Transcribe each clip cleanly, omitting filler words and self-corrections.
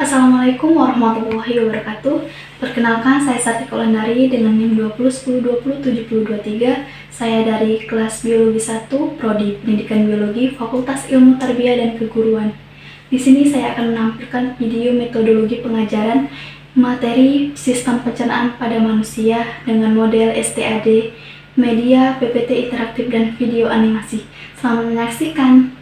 Assalamualaikum warahmatullahi wabarakatuh. Perkenalkan, saya Satika Wulandari dengan NIM 2010207023. Saya dari kelas Biologi 1, Prodi Pendidikan Biologi, Fakultas Ilmu Tarbiyah dan Keguruan. Di sini saya akan menampilkan video metodologi pengajaran materi sistem pencernaan pada manusia dengan model STAD, media, PPT interaktif, dan video animasi. Selamat menyaksikan.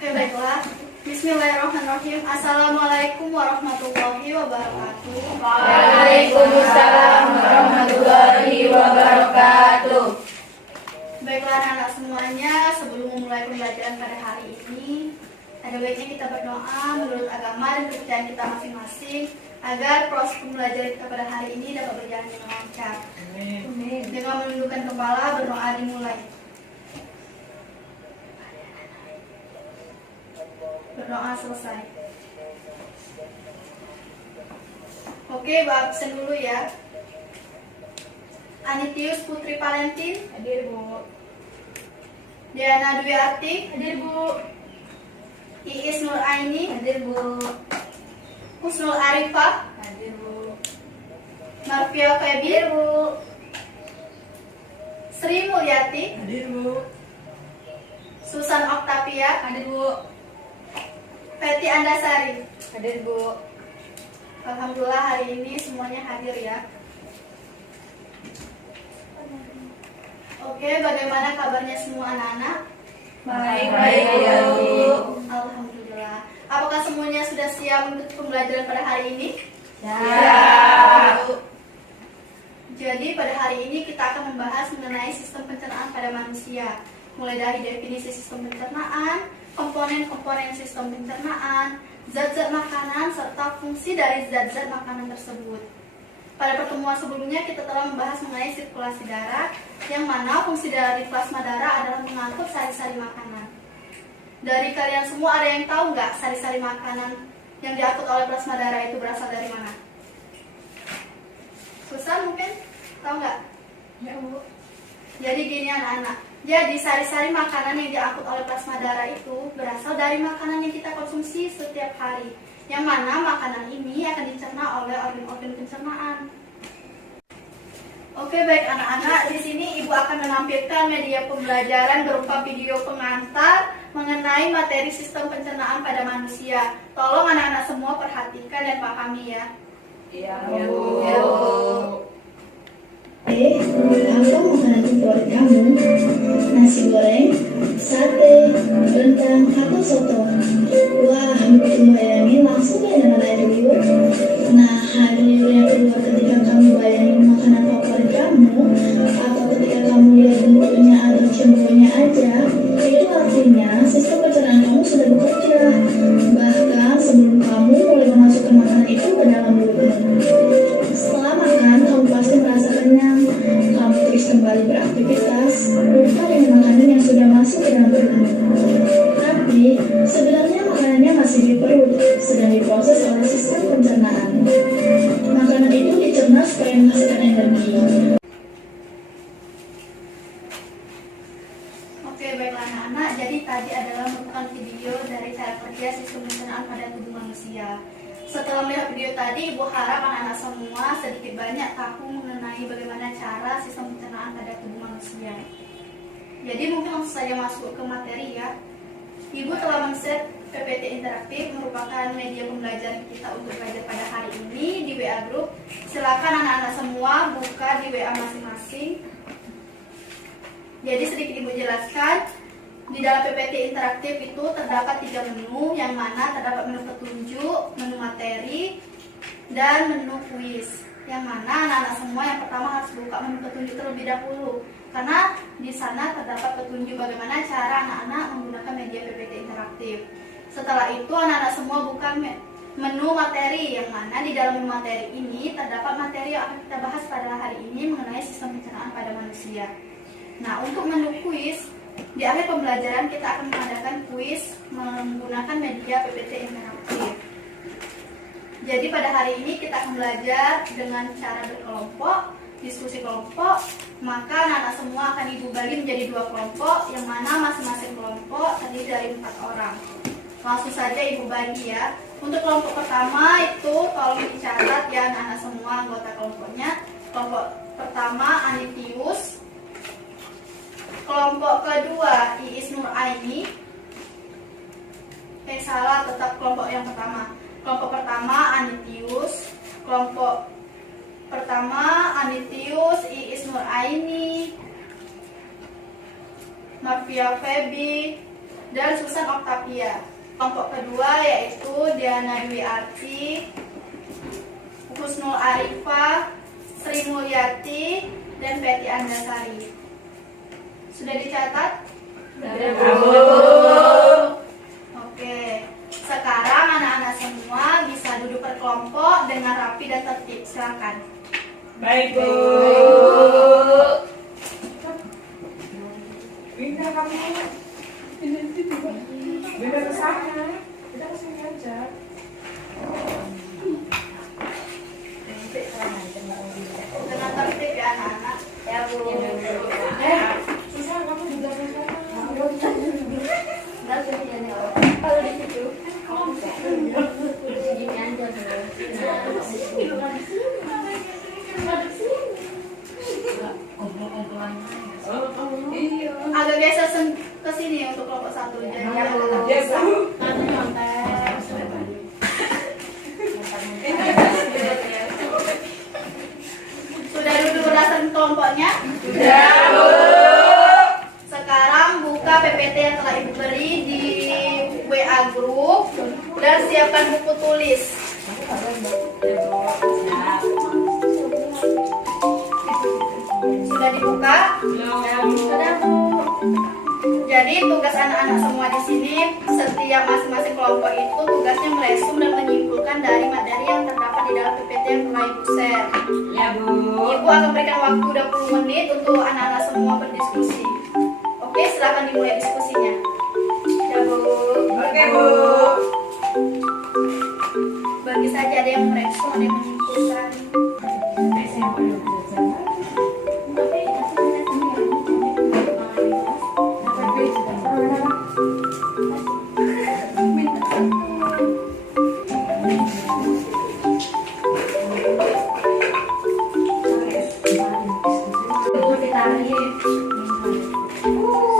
Oke, baiklah. Bismillahirrahmanirrahim. Assalamualaikum warahmatullahi wabarakatuh. Waalaikumsalam warahmatullahi wabarakatuh. Baiklah anak-anak semuanya, sebelum memulai pembelajaran pada hari ini, ada baiknya kita berdoa menurut agama dan kepercayaan kita masing-masing agar proses pembelajaran kita pada hari ini dapat berjalan dengan lancar. Amin. Dengan menundukkan kepala, berdoa dimulai. Berdoa selesai. Oke, absen dulu ya. Anitius Putri Valentin, Hadir, Bu. Diana Dwi Arti, Hadir, Bu. Iis Nur Aini, Hadir, Bu. Husnul Arifah, Hadir, Bu. Marfia Febi, Hadir, Bu. Sri Mulyati, Hadir, Bu. Susan Octavia, Hadir, Bu. Feti Andasari. Hadir, Bu. Alhamdulillah hari ini semuanya hadir ya. Oke, bagaimana kabarnya semua anak-anak? Baik, Bu. Alhamdulillah. Apakah semuanya sudah siap untuk pembelajaran pada hari ini? Siap. Jadi pada hari ini kita akan membahas mengenai sistem pencernaan pada manusia. Mulai dari definisi sistem pencernaan, komponen-komponen sistem pencernaan, zat-zat makanan, serta fungsi dari zat-zat makanan tersebut. Pada pertemuan sebelumnya kita telah membahas mengenai sirkulasi darah, yang mana fungsi dari plasma darah adalah mengangkut sari-sari makanan. Dari kalian semua ada yang tahu nggak sari-sari makanan yang diangkut oleh plasma darah itu berasal dari mana? Susan mungkin tahu nggak? Ya, Bu. Jadi gini anak-anak, jadi sari-sari makanan yang diangkut oleh plasma darah itu berasal dari makanan yang kita konsumsi setiap hari, yang mana makanan ini akan dicerna oleh organ-organ pencernaan. Oke, baik anak-anak, di sini Ibu akan menampilkan media pembelajaran berupa video pengantar mengenai materi sistem pencernaan pada manusia. Tolong anak-anak semua perhatikan dan pahami ya. Iya, Bu. Apa makanan favorit kamu? Nasi goreng, sate, rendang, atau soto? Wah, begitu bayangin langsung ya dengan air liur. Nah, air liur yang keluar ketika kamu bayangin makanan favorit kamu, atau ketika kamu lihat bentuknya atau cium baunya aja, itu artinya sistem pencernaan kamu sudah bekerja. Bahkan sebelum kamu mulai memasukkan makanan itu ke dalam mulutmu. Setelah makan, kamu pasti merasa kenyang. Kamu terus kembali beraktivitas, lupa dengan makanan yang sudah masuk ke dalam perutmu. Tapi, sebenarnya makanannya masih di perut, sedang diproses oleh sistem pencernaan. Makanan itu dicerna supaya menghasilkan energi. Oke, baiklah anak-anak, jadi tadi adalah merupakan video dari cara kerja sistem pencernaan pada tubuh manusia. Setelah melihat video tadi, Ibu harap anak-anak semua sedikit banyak tahu mengenai bagaimana cara sistem pencernaan pada tubuh manusia. Jadi mungkin langsung saja masuk ke materi ya. Ibu telah men-set PPT interaktif merupakan media pembelajaran kita untuk belajar pada hari ini di WA Group. Silakan anak-anak semua buka di WA masing-masing. Jadi sedikit Ibu jelaskan. Di dalam PPT interaktif itu terdapat 3 menu, yang mana terdapat menu petunjuk, menu materi, dan menu kuis. Yang mana anak-anak semua yang pertama harus buka menu petunjuk terlebih dahulu, karena di sana terdapat petunjuk bagaimana cara anak-anak menggunakan media PPT interaktif. Setelah itu anak-anak semua buka menu materi, yang mana di dalam menu materi ini terdapat materi yang akan kita bahas pada hari ini mengenai sistem pencernaan pada manusia. Nah, untuk menu kuis Di akhir pembelajaran kita akan mengadakan kuis menggunakan media PPT interaktif. Jadi pada hari ini kita akan belajar dengan cara berkelompok, diskusi kelompok. Maka anak-anak semua akan ibu bagi menjadi 2 kelompok, yang mana masing-masing kelompok terdiri dari 4 orang. Langsung saja ibu bagi ya. Untuk kelompok pertama itu tolong dicatat ya anak-anak semua anggota kelompoknya. Kelompok pertama Anitius. Kelompok kedua Iis Nuraini. Salah, tetap kelompok yang pertama. Kelompok pertama Anitius. Kelompok pertama Anitius, Iis Nuraini, Marvia Febi, dan Susan Octavia. Kelompok kedua yaitu Diana Dwi Arti, Husnul Arifah, Sri Mulyati, dan Betty Andasari. Sudah dicatat? Sudah, Bu. Oke. Sekarang anak-anak semua bisa duduk berkelompok dengan rapi dan tertib. Silakan. Baik, Bu. Pindah kamu. Pindah ke sana. Kita ke sini aja. Dengan tertib ya anak-anak. Ya, Bu. Susah kamu juga ke sana. Kalau di situ. Gini aja, Bu. Agak geser ke sini untuk kelompok 1. Jadi Ya, Bu. sudah duduk berdasarkan kelompoknya? Sudah, Bu. Sekarang buka PPT yang telah ibu beri di WA group dan siapkan buku tulis. Sudah dibuka? Sudah, Bu. Jadi tugas anak-anak semua di sini, setiap masing-masing kelompok itu tugasnya meresum dan menyimpulkan dari materi yang terdapat di dalam PPT yang telah ibu share. Ya, Bu. Ibu akan berikan waktu 20 menit untuk anak-anak semua berdiskusi. Oke, silakan dimulai diskusinya. Ya, Bu. Oke, Bu. Bagi saja ada yang meresum, ada yang menyimpulkan.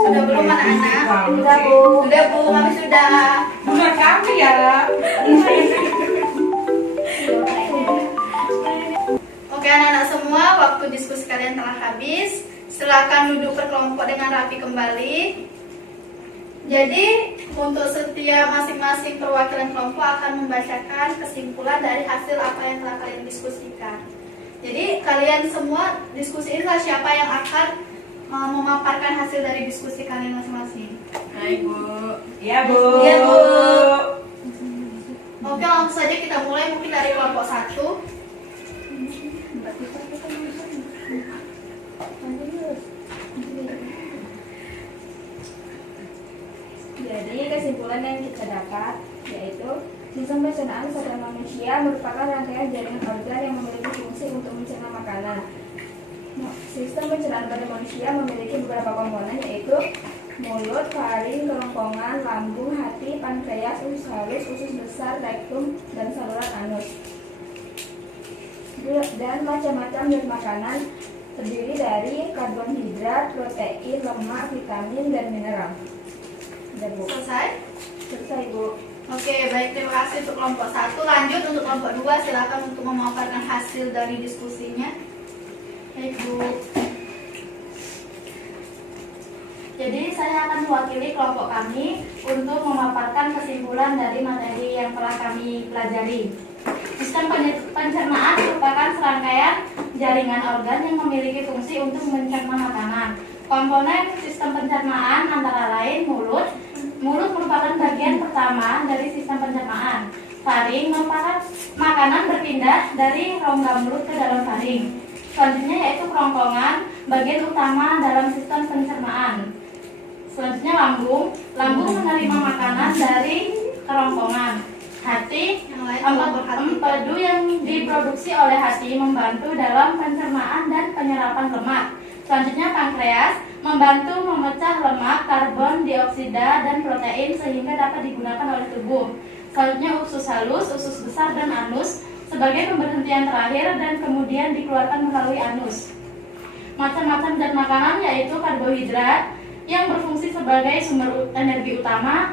Sudah belum anak-anak? Sudah, Bu. Sudah, Bu. Kami sudah. Bukan kami ya. Oke anak-anak semua, waktu diskusi kalian telah habis. Silakan duduk berkelompok dengan rapi kembali. Jadi untuk setiap masing-masing perwakilan kelompok akan membacakan kesimpulan dari hasil apa yang telah kalian diskusikan. Jadi kalian semua diskusiin lah siapa yang akan memaparkan hasil dari diskusi kalian masing-masing. Baik, Bu. Ya, Bu. Iya, Bu. Oke, langsung saja kita mulai mungkin dari kelompok 1. Jadi kesimpulan yang kita dapat yaitu sistem pencernaan pada manusia merupakan rangkaian jaringan organ yang memiliki fungsi untuk mencerna makanan. Sistem pencernaan pada manusia memiliki beberapa komponen yaitu mulut, faring, kerongkongan, lambung, hati, pankreas, usus halus, usus besar, rektum, dan saluran anus. Dan macam-macam zat makanan terdiri dari karbohidrat, protein, lemak, vitamin, dan mineral. Dan Bu. Selesai? Selesai, Bu. Oke, baik, terima kasih untuk kelompok 1. Lanjut untuk kelompok 2, silakan untuk memaparkan hasil dari diskusinya. Baik, Bu. Jadi saya akan mewakili kelompok kami untuk memaparkan kesimpulan dari materi yang telah kami pelajari. Sistem pencernaan merupakan serangkaian jaringan organ yang memiliki fungsi untuk mencerna makanan. Komponen sistem pencernaan antara lain mulut. Mulut merupakan bagian pertama dari sistem pencernaan. Faring merupakan makanan berpindah dari rongga mulut ke dalam faring. Selanjutnya yaitu kerongkongan, bagian utama dalam sistem pencernaan. Selanjutnya lambung. Lambung menerima makanan dari kerongkongan. Hati. Yang lain kelompok hati. Empedu yang diproduksi oleh hati membantu dalam pencernaan dan penyerapan lemak. Selanjutnya pankreas membantu memecah lemak, karbon dioksida, dan protein sehingga dapat digunakan oleh tubuh. Selanjutnya usus halus, usus besar, dan anus sebagai pemberhentian terakhir dan kemudian dikeluarkan melalui anus. Macam-macam zat makanan yaitu karbohidrat yang berfungsi sebagai sumber energi utama,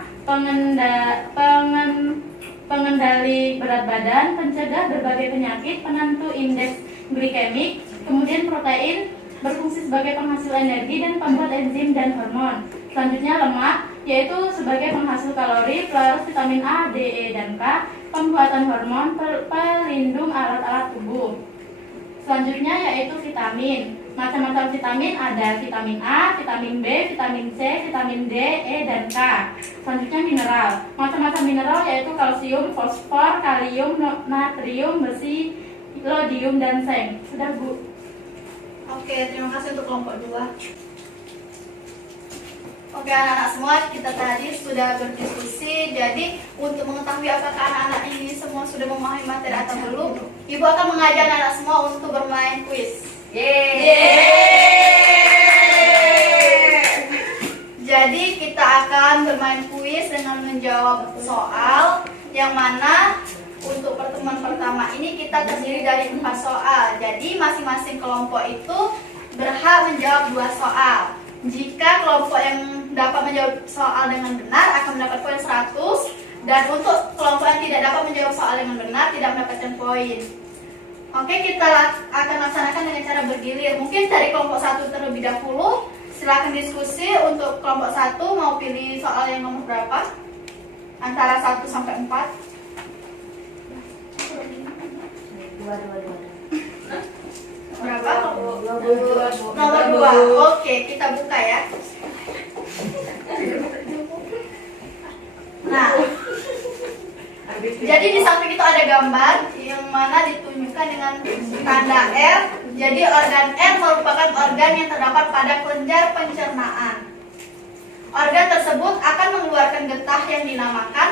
pengendali berat badan, pencegah berbagai penyakit, penentu indeks glikemik, kemudian protein berfungsi sebagai penghasil energi dan pembuat enzim dan hormon. Selanjutnya lemak, yaitu sebagai penghasil kalori plus vitamin A, D, E, dan K, pembuatan hormon, pelindung alat-alat tubuh. Selanjutnya yaitu vitamin. Macam-macam vitamin ada vitamin A, vitamin B, vitamin C, vitamin D, E, dan K. Selanjutnya mineral. Macam-macam mineral yaitu kalsium, fosfor, kalium, natrium, besi, iodium, dan seng. Sudah, Bu? Oke, terima kasih untuk kelompok 2. Oke anak-anak semua, kita tadi sudah berdiskusi. Jadi untuk mengetahui apakah anak-anak ini semua sudah memahami materi atau belum, Ibu akan mengajak anak-anak semua untuk bermain kuis. Jadi kita akan bermain kuis dengan menjawab soal yang mana untuk pertemuan pertama ini kita terdiri dari 4 soal. Jadi masing-masing kelompok itu berhak menjawab 2 soal. Jika kelompok yang dapat menjawab soal dengan benar akan mendapat poin 100, dan untuk kelompok yang tidak dapat menjawab soal dengan benar tidak mendapatkan poin. Oke, kita akan laksanakan dengan cara bergilir. Mungkin dari kelompok 1 terlebih dahulu. Silakan diskusi. Untuk kelompok 1 mau pilih soal yang nomor berapa? Antara 1 sampai 4. Berapa? Nomor 2. Oke, kita buka ya. Nah, jadi di samping itu ada gambar yang mana ditunjukkan dengan tanda R. Jadi organ R merupakan organ yang terdapat pada kelenjar pencernaan. Organ tersebut akan mengeluarkan getah yang dinamakan.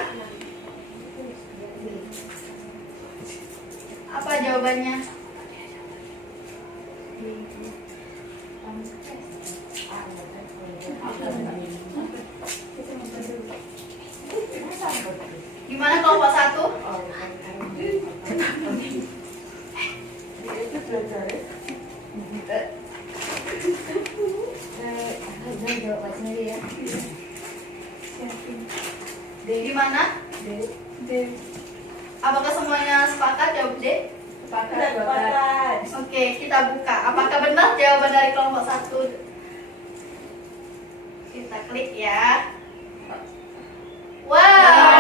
Apa jawabannya? Gimana kelompok 1? Gimana? D. Apakah semuanya sepakat jawab D? Sepakat. Oke, kita buka. Apakah benar jawaban dari kelompok 1? Kita klik ya. Wow.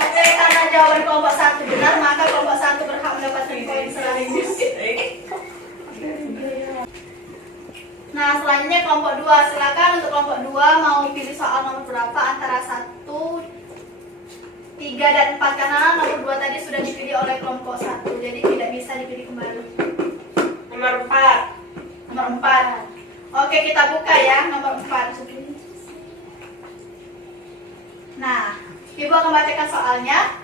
Oke, karena jawaban kelompok 1 benar, maka kelompok 1 berhak mendapatkan poin 100. Nah, selanjutnya kelompok 2. Silakan untuk kelompok 2 mau pilih soal nomor berapa antara 1, 3, dan 4, karena nomor 2 tadi sudah dipilih oleh kelompok 1, jadi tidak bisa dipilih kembali. Nomor 4. Nomor 4. Oke, kita buka ya nomor 4. Nah, Ibu akan bacakan soalnya.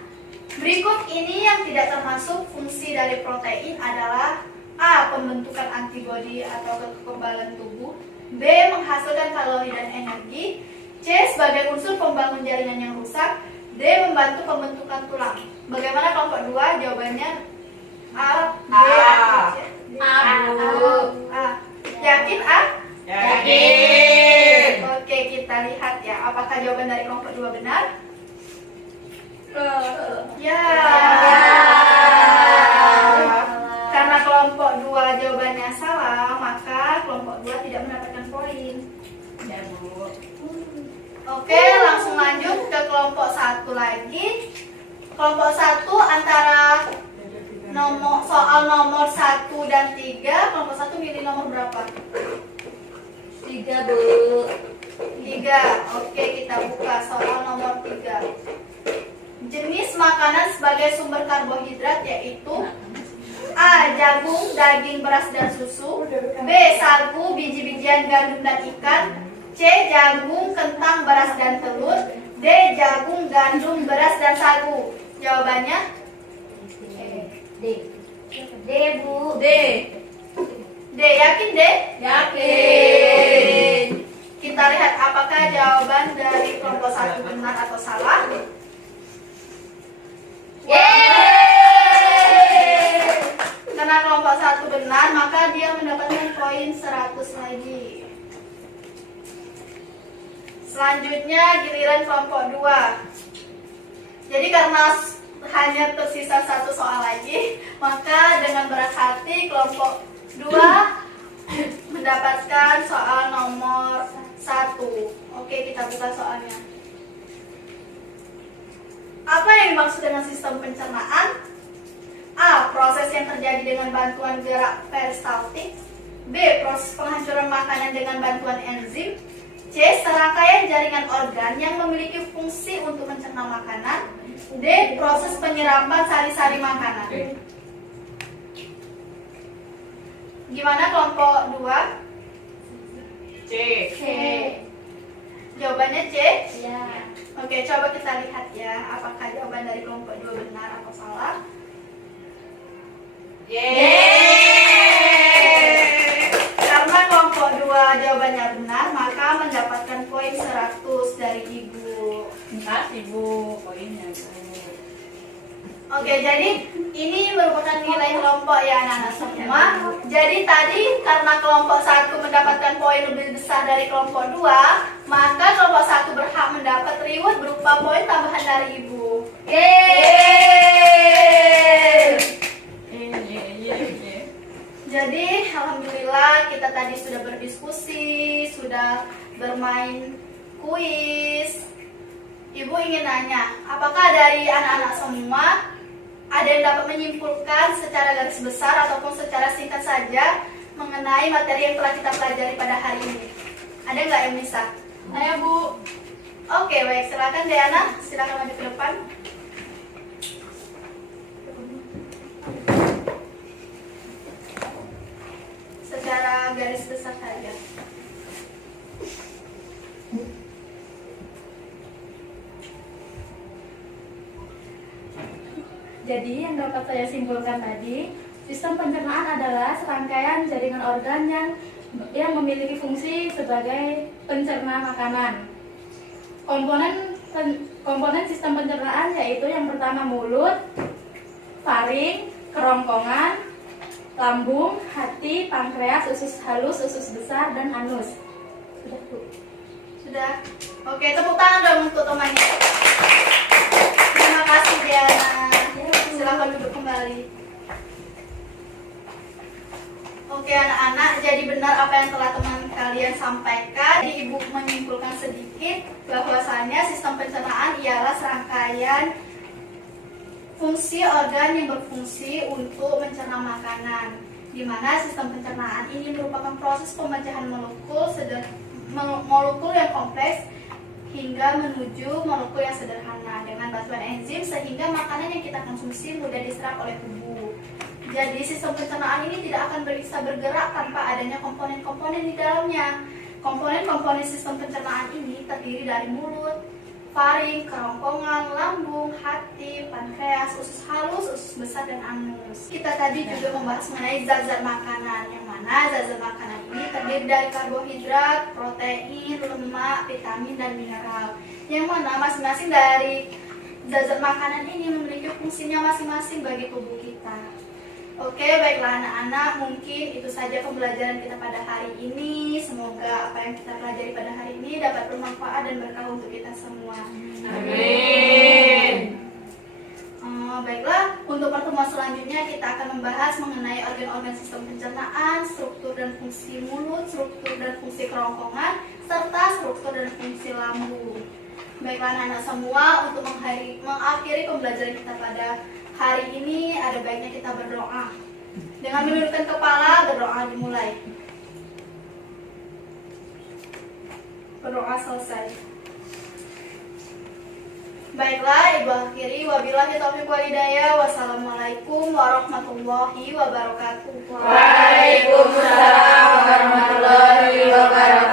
Berikut ini yang tidak termasuk fungsi dari protein adalah A. Pembentukan antibodi atau kekebalan tubuh, B. Menghasilkan kalori dan energi, C. Sebagai unsur pembangun jaringan yang rusak, D. Membantu pembentukan tulang. Bagaimana kelompok 2? Jawabannya A, B, atau C? A. Yakin A? Yakin. Oke, kita lihat ya. Apakah jawaban dari kelompok 2 benar? Ya. Karena kelompok 2 jawabannya salah, maka kelompok 2 tidak mendapatkan poin. Ya, Bu. Oke, langsung lanjut ke kelompok 1 lagi. Kelompok 1 antara soal nomor 1 dan 3. Kelompok 1 milih nomor berapa? 3, Bu. 3. Oke, kita buka soal nomor 3. Jenis makanan sebagai sumber karbohidrat yaitu A. A. Jagung, daging, beras, dan susu. B. Sagu, biji-bijian, gandum, dan ikan. C. Jagung, kentang, beras, dan telur. D. Jagung, gandum, beras, dan sagu. Jawabannya D. D, Bu. D. D, yakin D? Yakin. Kita lihat apakah jawaban dari kelompok 1 benar atau salah. Yeay. Karena kelompok 1 benar, maka dia mendapatkan poin 100 lagi. Selanjutnya giliran kelompok 2. Jadi karena hanya tersisa 1 soal lagi, maka dengan berat hati kelompok 2 mendapatkan soal nomor 1. Oke, kita buka soalnya. Apa yang dimaksud dengan sistem pencernaan? A. Proses yang terjadi dengan bantuan gerak peristaltik. B. Proses penghancuran makanan dengan bantuan enzim. C. Serangkaian jaringan organ yang memiliki fungsi untuk mencerna makanan. D. Proses penyerapan sari-sari makanan. Gimana kelompok 2? C. C. Jawabannya C? Ya. Oke, coba kita lihat ya, apakah jawaban dari kelompok 2 benar atau salah. Yeay. Karena kelompok 2 jawabannya benar, maka mendapatkan poin 100 dari Ibu. Makasih Bu, poinnya Bu. Oke, jadi ini merupakan nilai kelompok ya anak-anak semua. Jadi tadi karena kelompok 1 mendapatkan poin lebih besar dari kelompok 2, maka kelompok 1 berhak mendapat reward berupa poin tambahan dari Ibu. Yeay. Jadi alhamdulillah kita tadi sudah berdiskusi, sudah bermain kuis. Ibu ingin nanya, apakah dari anak-anak semua ada yang dapat menyimpulkan secara garis besar ataupun secara singkat saja mengenai materi yang telah kita pelajari pada hari ini? Ada nggak yang bisa? Ayo Bu. Oke, baik, silakan Diana, silakan maju ke depan. Secara garis besar saja. Jadi yang dapat saya simpulkan tadi, sistem pencernaan adalah serangkaian jaringan organ yang memiliki fungsi sebagai pencerna makanan. Komponen sistem pencernaan yaitu yang pertama mulut, faring, kerongkongan, lambung, hati, pankreas, usus halus, usus besar, dan anus. Sudah Bu. Sudah? Oke, tepuk tangan dong untuk temannya. Terima kasih Diana. Silakan duduk kembali. Oke anak-anak, jadi benar apa yang telah teman kalian sampaikan. Jadi Ibu menyimpulkan sedikit bahwasanya sistem pencernaan ialah serangkaian fungsi organ yang berfungsi untuk mencerna makanan, di mana sistem pencernaan ini merupakan proses pemecahan molekul yang kompleks hingga menuju molekul yang sederhana dengan bantuan enzim sehingga makanan yang kita konsumsi mudah diserap oleh tubuh. Jadi sistem pencernaan ini tidak akan bisa bergerak tanpa adanya komponen-komponen di dalamnya. Komponen-komponen sistem pencernaan ini terdiri dari mulut, faring, kerongkongan, lambung, hati, pankreas, usus halus, usus besar, dan anus. Kita tadi juga membahas mengenai zat-zat makanan, yang mana zat-zat makanan ini terdiri dari karbohidrat, protein, lemak, vitamin, dan mineral. Yang mana masing-masing dari zat-zat makanan ini memiliki fungsinya masing-masing bagi tubuh kita. Oke, baiklah anak-anak, mungkin itu saja pembelajaran kita pada hari ini. Semoga apa yang kita pelajari pada hari ini dapat bermanfaat dan berkah untuk kita semua. Amin. Baiklah, untuk pertemuan selanjutnya kita akan membahas mengenai organ-organ sistem pencernaan, struktur dan fungsi mulut, struktur dan fungsi kerongkongan, serta struktur dan fungsi lambung. Baiklah anak-anak semua, untuk mengakhiri pembelajaran kita pada hari ini ada baiknya kita berdoa. Dengan menundukkan kepala, berdoa dimulai. Berdoa selesai. Baiklah, Ibu akhiri. Wabillahi taufiq wal hidayah. Wassalamualaikum warahmatullahi wabarakatuh. Waalaikumsalam warahmatullahi wabarakatuh.